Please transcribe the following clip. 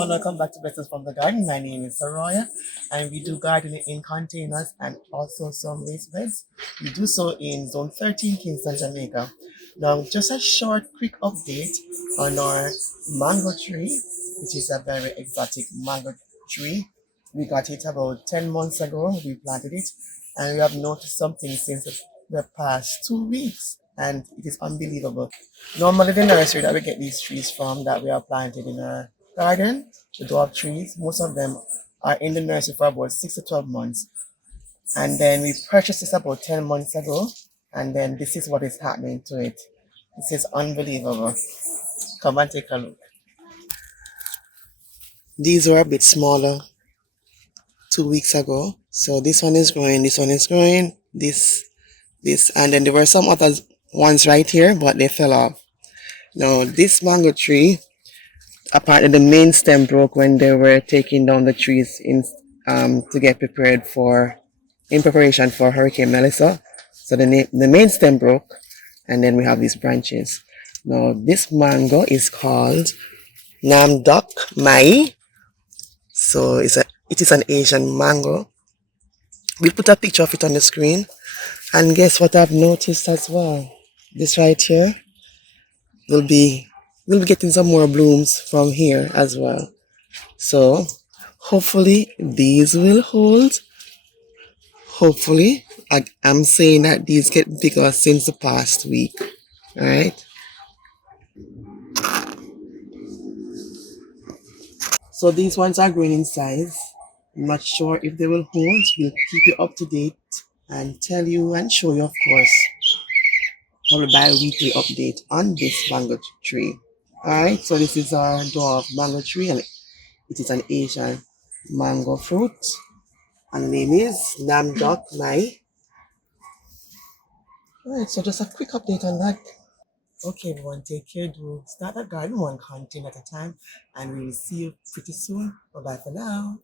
everyone, welcome back to Blessings from the Garden. My name is Saroya, and we do gardening in containers and also some raised beds. We do so in Zone 13, Kingston, Jamaica. Now, just a short, quick update on our mango tree, which is a very exotic mango tree. We got it about 10 months ago. We planted it, and we have noticed something since the past 2 weeks, and it is unbelievable. Normally, the nursery that we get these trees from that we are planted in our garden, the dwarf trees, most of them are in the nursery for about 6 to 12 months. And then we purchased this about 10 months ago, and then this is what is happening to it. This is unbelievable. Come and take a look. These were a bit smaller 2 weeks ago. So this one is growing, this one is growing, this, and then there were some other ones right here, but they fell off. Now, this mango tree, apparently the main stem broke when they were taking down the trees to get prepared in preparation for Hurricane Melissa. So the main stem broke, and then we have these branches. Now, this mango is called MAI. So it is an Asian mango. We'll put a picture of it on the screen. And guess what I've noticed as well? This right here we'll be getting some more blooms from here as well. So hopefully these will hold. Hopefully, I'm saying that these get bigger since the past week. All right. So these ones are growing in size. I'm not sure if they will hold. We'll keep you up to date and tell you and show you, of course, probably bi-weekly update on this mango tree. Alright, so this is our dwarf mango tree, and it is an Asian mango fruit. And the name is Mai. Alright, so just a quick update on that. Okay, everyone, take care. Do start a garden one content at a time, and we will see you pretty soon. Bye bye for now.